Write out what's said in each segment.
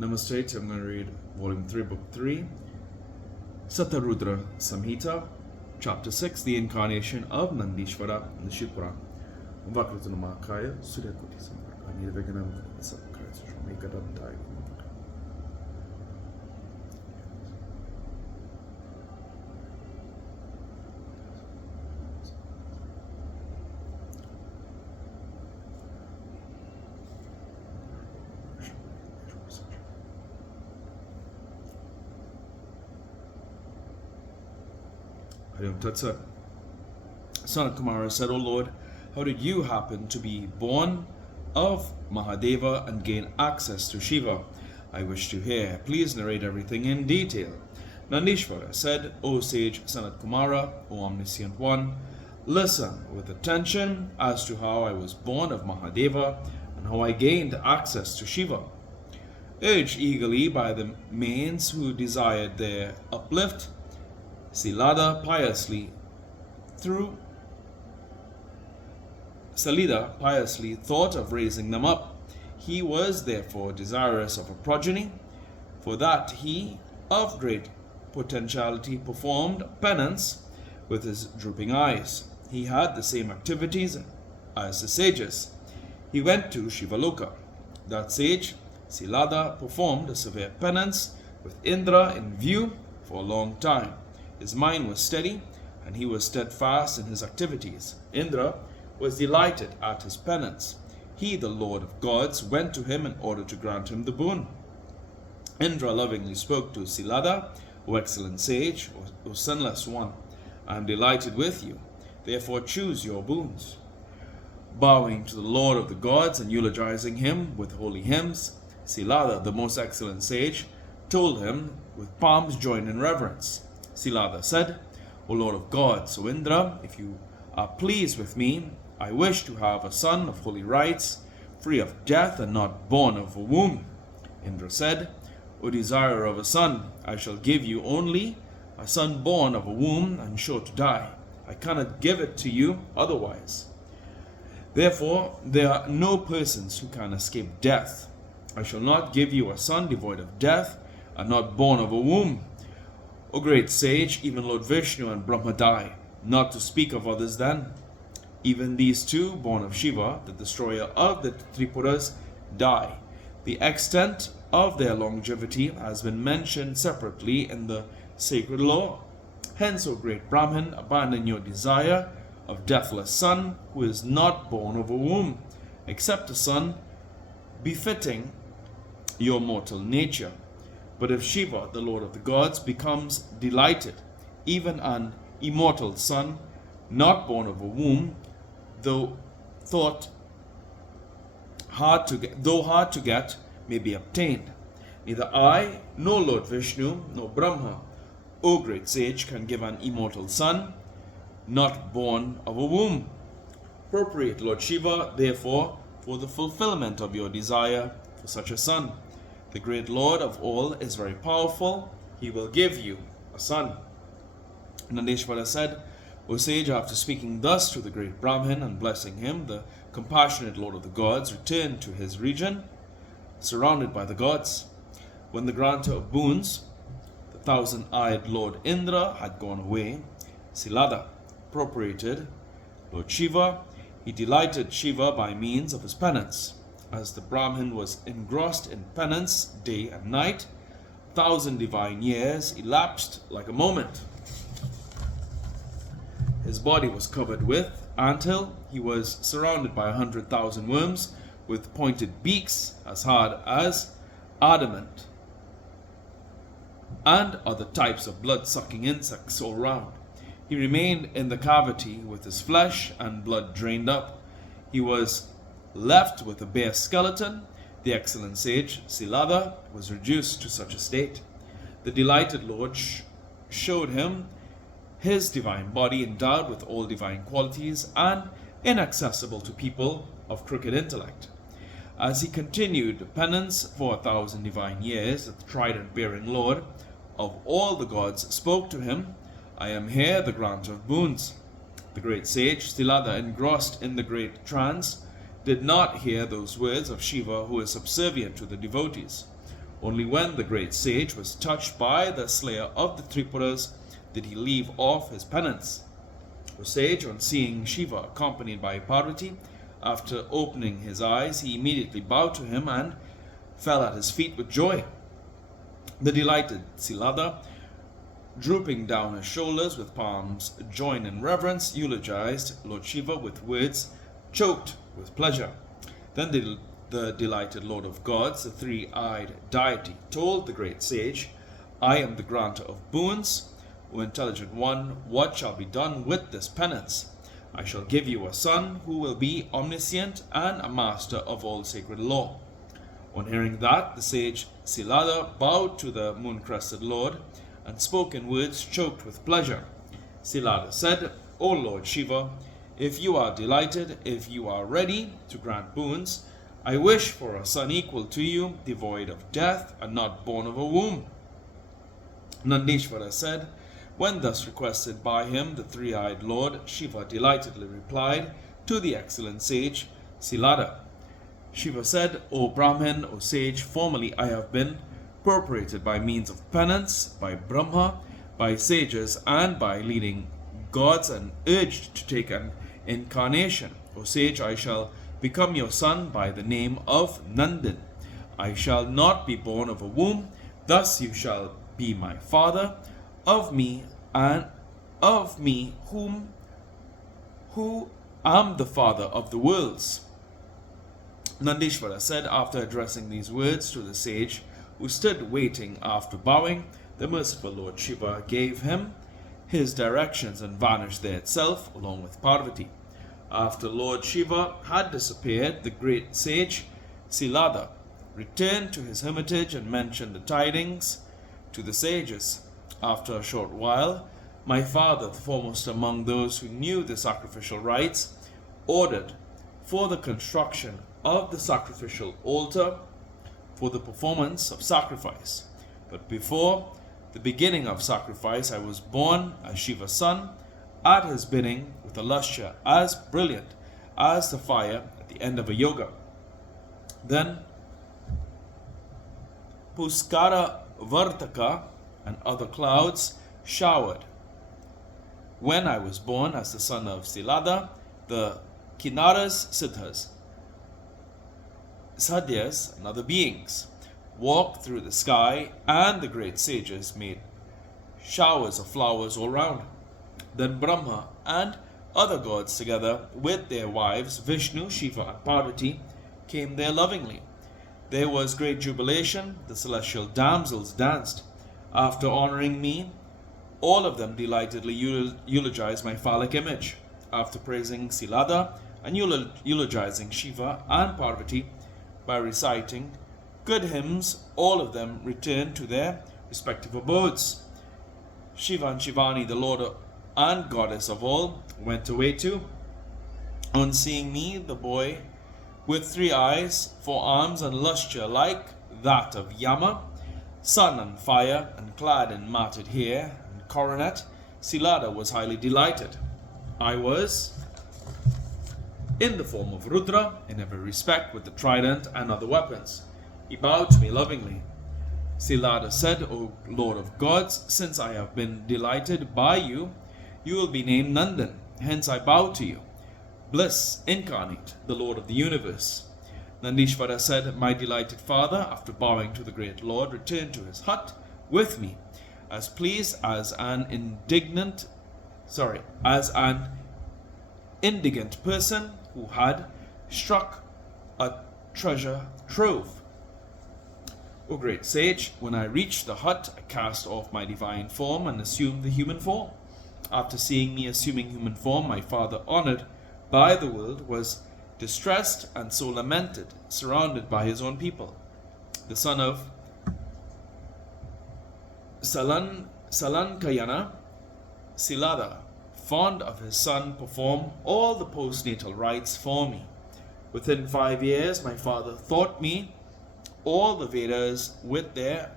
Namaste. I'm going to read Volume 3, Book 3, SataRudra Samhita, Chapter 6, The Incarnation of Nandishvara in the Shiva Puran. Vakratanamakaya, Suryakuti Samaraka, Nirveganam Sapakaya, Shramikadam Dai. Sanat Kumara said, O Lord, how did you happen to be born of Mahadeva and gain access to Shiva? I wish to hear. Please narrate everything in detail. Nandishvara said, O sage Sanat Kumara, O omniscient one, listen with attention as to how I was born of Mahadeva and how I gained access to Shiva. Urged eagerly by the mains who desired their uplift, Salida piously thought of raising them up. He was therefore desirous of a progeny, for that he, of great potentiality, performed penance with his drooping eyes. He had the same activities as the sages. He went to Shivaloka. That sage, Salida, performed a severe penance with Indra in view for a long time. His mind was steady, and he was steadfast in his activities. Indra was delighted at his penance. He, the Lord of gods, went to him in order to grant him the boon. Indra lovingly spoke to Salida, O excellent sage, O sinless one, I am delighted with you, therefore choose your boons. Bowing to the Lord of the gods and eulogizing him with holy hymns, Salida, the most excellent sage, told him with palms joined in reverence. Salida said, O Lord of gods, O Indra, if you are pleased with me, I wish to have a son of holy rites, free of death and not born of a womb. Indra said, O desire of a son, I shall give you only a son born of a womb and sure to die. I cannot give it to you otherwise. Therefore, there are no persons who can escape death. I shall not give you a son devoid of death and not born of a womb. O great sage, even Lord Vishnu and Brahma die, not to speak of others then. Even these two, born of Shiva, the destroyer of the Tripuras, die. The extent of their longevity has been mentioned separately in the sacred law. Hence, O great Brahmin, abandon your desire of deathless son who is not born of a womb, except a son befitting your mortal nature. But if Shiva, the Lord of the gods, becomes delighted, even an immortal son, not born of a womb, though hard to get, may be obtained. Neither I, nor Lord Vishnu, nor Brahma, O great sage, can give an immortal son, not born of a womb. Appropriate Lord Shiva, therefore, for the fulfillment of your desire for such a son. The great Lord of all is very powerful. He will give you a son. Nandishvara said, O sage, after speaking thus to the great Brahmin and blessing him, the compassionate Lord of the gods returned to his region, surrounded by the gods. When the granter of boons, the thousand-eyed Lord Indra, had gone away, Salida appropriated Lord Shiva. He delighted Shiva by means of his penance. As the Brahmin was engrossed in penance day and night, 1,000 divine years elapsed like a moment. His body was covered with, until he was surrounded by 100,000 worms with pointed beaks as hard as adamant, and other types of blood-sucking insects all round. He remained in the cavity with his flesh and blood drained up. He was left with a bare skeleton. The excellent sage, Salida, was reduced to such a state. The delighted Lord showed him his divine body endowed with all divine qualities and inaccessible to people of crooked intellect. As he continued penance for 1,000 divine years, the trident-bearing Lord of all the gods spoke to him, I am here, the granter of boons. The great sage, Salida, engrossed in the great trance, did not hear those words of Shiva, who is subservient to the devotees. Only when the great sage was touched by the slayer of the Tripuras did he leave off his penance. The sage, on seeing Shiva accompanied by Parvati, after opening his eyes, he immediately bowed to him and fell at his feet with joy. The delighted Silada, drooping down his shoulders with palms joined in reverence, eulogized Lord Shiva with words choked with pleasure. Then the delighted Lord of Gods, the three-eyed deity, told the great sage, I am the granter of boons. O intelligent one, what shall be done with this penance? I shall give you a son who will be omniscient and a master of all sacred law. On hearing that, the sage Silada bowed to the moon-crested Lord and spoke in words choked with pleasure. Silada said, O Lord Shiva, if you are delighted, if you are ready to grant boons, I wish for a son equal to you, devoid of death and not born of a womb. Nandishvara said, when thus requested by him, the three-eyed Lord Shiva delightedly replied to the excellent sage Silada. Shiva said, O Brahmin, O sage, formerly I have been propitiated by means of penance, by Brahma, by sages, and by leading gods, and urged to take an incarnation. O sage, I shall become your son by the name of Nandan. I shall not be born of a womb, thus you shall be my father, of me who am the father of the worlds. Nandishvara said, after addressing these words to the sage, who stood waiting after bowing, the merciful Lord Shiva gave him his directions and vanished there itself, along with Parvati. After Lord Shiva had disappeared, the great sage Silada returned to his hermitage and mentioned the tidings to the sages. After a short while, my father, the foremost among those who knew the sacrificial rites, ordered for the construction of the sacrificial altar for the performance of sacrifice. But before the beginning of sacrifice, I was born as Shiva's son, at his bidding, with a lustre as brilliant as the fire at the end of a yoga. Then Puskara Vartaka and other clouds showered. When I was born as the son of Silada, the Kinnaras, Siddhas, Sadhyas, and other beings walked through the sky, and the great sages made showers of flowers all round. Then Brahma and other gods, together with their wives Vishnu, Shiva, and Parvati, came there lovingly. There was great jubilation. The celestial damsels danced. After honoring me, all of them delightedly eulogized my phallic image. After praising Silada and eulogizing Shiva and Parvati by reciting good hymns, all of them returned to their respective abodes. Shiva and Shivani, the Lord and Goddess of all, went away too. On seeing me, the boy with 3 eyes, 4 arms, and lustre like that of Yama, sun and fire, and clad in matted hair and coronet, Silada was highly delighted. I was in the form of Rudra, in every respect, with the trident and other weapons. He bowed to me lovingly. Silada said, O Lord of Gods, since I have been delighted by you, you will be named Nandan. Hence I bow to you. Bliss incarnate, the Lord of the universe. Nandishvara said, my delighted father, after bowing to the great Lord, returned to his hut with me, as pleased as an indigent person who had struck a treasure trove. O great sage, when I reached the hut, I cast off my divine form and assumed the human form. After seeing me assuming human form, my father, honored by the world, was distressed and so lamented, surrounded by his own people. The son of Salankayana, Silada, fond of his son, performed all the postnatal rites for me. Within 5 years, my father taught me all the Vedas with their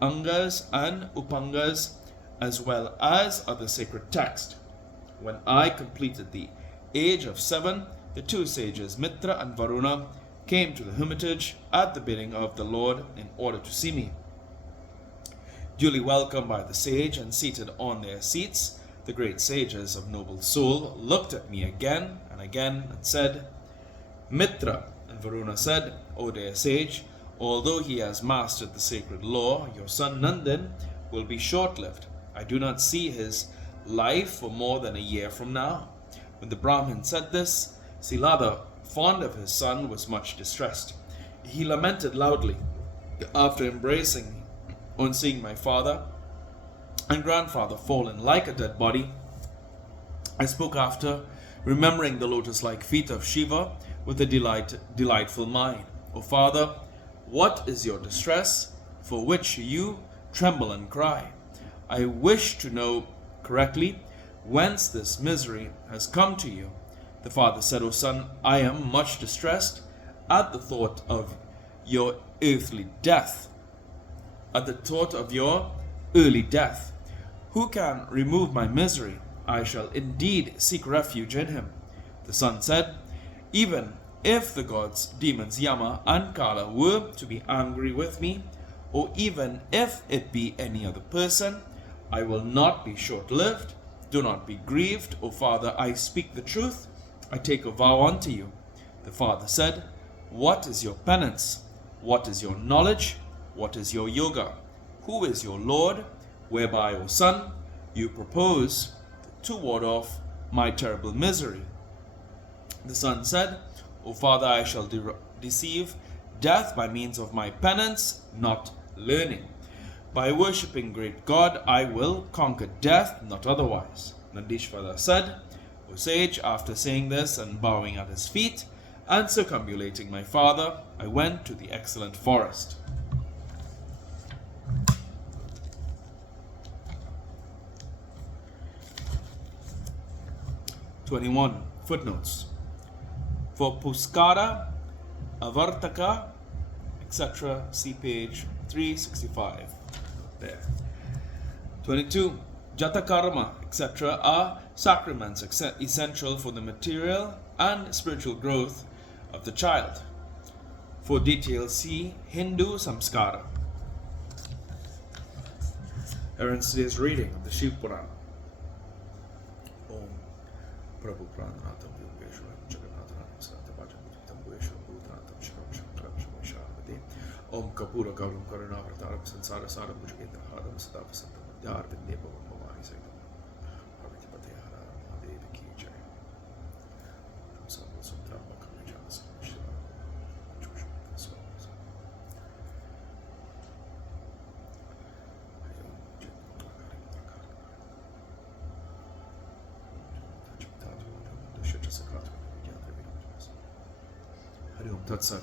Angas and Upangas, as well as other sacred texts. When I completed the age of 7, the 2 sages, Mitra and Varuna, came to the hermitage at the bidding of the Lord in order to see me. Duly welcomed by the sage and seated on their seats, the great sages of noble soul looked at me again and said, Mitra. And Varuna said, O dear sage, although he has mastered the sacred law, your son Nandan will be short-lived. I do not see his life for more than a year from now. When the Brahmin said this, Silada, fond of his son, was much distressed. He lamented loudly after embracing me on seeing my father and grandfather fallen like a dead body. I spoke after, remembering the lotus-like feet of Shiva with a delightful mind. O father, what is your distress for which you tremble and cry? I wish to know correctly whence this misery has come to you. The father said, O son, I am much distressed at the thought of your earthly death. At the thought of your early death. Who can remove my misery? I shall indeed seek refuge in him. The son said, even if the gods, demons Yama and Kala were to be angry with me, or even if it be any other person, I will not be short-lived. Do not be grieved, O father, I speak the truth. I take a vow unto you. The father said, what is your penance? What is your knowledge? What is your yoga? Who is your Lord? Whereby, O son, you propose to ward off my terrible misery. The son said, O father, I shall deceive death by means of my penance, not learning. By worshipping great God, I will conquer death, not otherwise. Nandishvara said, O sage, after saying this and bowing at his feet, and circumambulating my father, I went to the excellent forest. (21) Footnotes. For Puskara, Avartaka, etc., see page 365. There. 22. Jatakarma, etc., are sacraments essential for the material and spiritual growth of the child. For details, see Hindu Samskara. Here ends today's reading of the Shiva Puran. Om Prabhu Prananatham Yogeshwaram Jagannathanam Sanatapajam Tambueshwaram Bhutanatham Shikam Shankram Shamashahade Om Kapura Kauram Karanavrataram Sansara Saram Bhujagendra Hadam Sadavasantam Madhyar Vindebhavam Bhavani Saitam Parvatipate Hara Mahadevi Ki Jai Samsam Sundram Bhakam Shiva Hari Om Tat Sat.